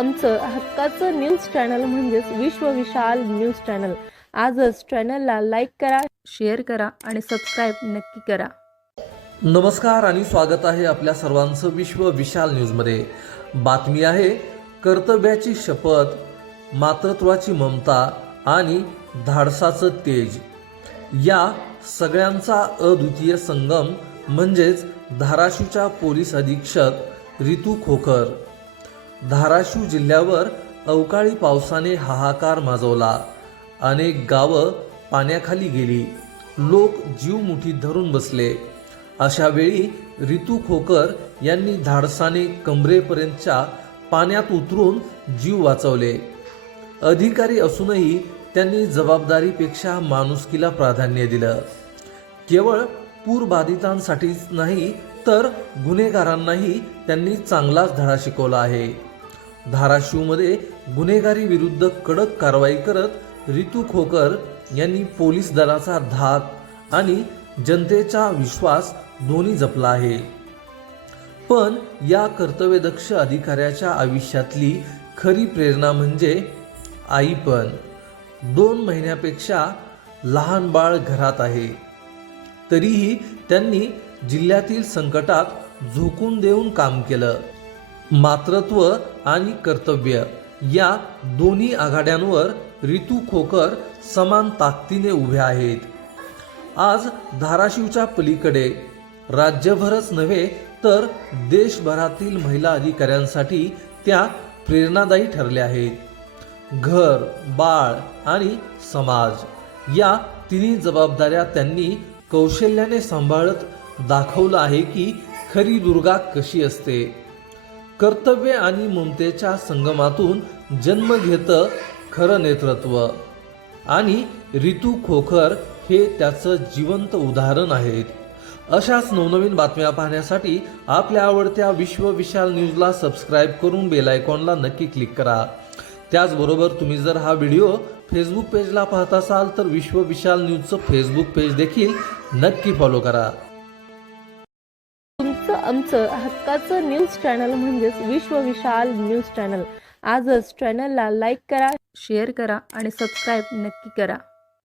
आमचं हक्काचं news channel म्हणजेच विश्व विशाल न्यूज चॅनल। आजच चॅनलला लाईक करा, शेअर करा आणि सबस्क्राईब नक्की करा। नमस्कार आणि स्वागत आहे आपल्या सर्वांचं विश्व विशाल न्यूजमध्ये। बातमी आहे कर्तव्याची शपथ, मातृत्वाची ममता आणि धाडसाचं तेज या सगळ्यांचा अद्वितीय संगम म्हणजेच धाराशिवच्या पोलीस अधीक्षक रितू खोकर। धाराशिव जिल्ह्यावर अवकाळी पावसाने हाहाकार माजवला। अनेक गावं पाण्याखाली गेली, लोक जीव मुठीत धरून बसले। अशा वेळी रितू खोकर यांनी धाडसाने कमरेपर्यंतच्या पाण्यात उतरून जीव वाचवले। अधिकारी असूनही त्यांनी जबाबदारीपेक्षा माणुसकीला प्राधान्य दिलं। केवळ पूरबाधितांसाठीच नाही तर गुन्हेगारांनाही त्यांनी चांगलाच धडा शिकवला आहे। धाराशिवमध्ये गुन्हेगारी विरुद्ध कडक कारवाई करत रितू खोकर यांनी पोलीस दलाचा धाक आणि जनतेचा विश्वास दोन्ही जपला आहे। पण या कर्तव्यदक्ष अधिकाऱ्याच्या आयुष्यातली खरी प्रेरणा म्हणजे आईपण। 2 महिन्यापेक्षा लहान बाळ घरात आहे, तरीही त्यांनी जिल्ह्यातील संकटात झोकून देऊन काम केलं। मातृत्व आणि कर्तव्य या दोन्ही आघाड्यांवर रितू खोकर समान ताकदीने उभ्या आहेत। आज धाराशिवच्या पलीकडे राज्यभरच नव्हे तर देशभरातील महिला अधिकाऱ्यांसाठी त्या प्रेरणादायी ठरल्या आहेत। घर, बाळ आणि समाज या तिन्ही जबाबदाऱ्या त्यांनी कौशल्याने सांभाळत दाखवलं आहे की खरी दुर्गा कशी असते। कर्तव्य आणि ममतेच्या संगमातून जन्म घेतं खरं नेतृत्व आणि रितू खोकर हे त्याचं जिवंत उदाहरण आहेत। अशाच नवनवीन बातम्या पाहण्यासाठी आपल्या आवडत्या विश्व विशाल न्यूजला सबस्क्राईब करून बेल आयकॉनला नक्की क्लिक करा। त्याचबरोबर तुम्ही जर हा व्हिडिओ फेसबुक पेजला पाहत असाल तर विश्व विशाल न्यूजचं फेसबुक पेज देखील नक्की फॉलो करा। तुमचं आमचं हक्काचं न्यूज चॅनल म्हणजेच विश्व विशाल न्यूज चॅनल। आजच चॅनलला लाईक करा, शेअर करा आणि सबस्क्राईब नक्की करा।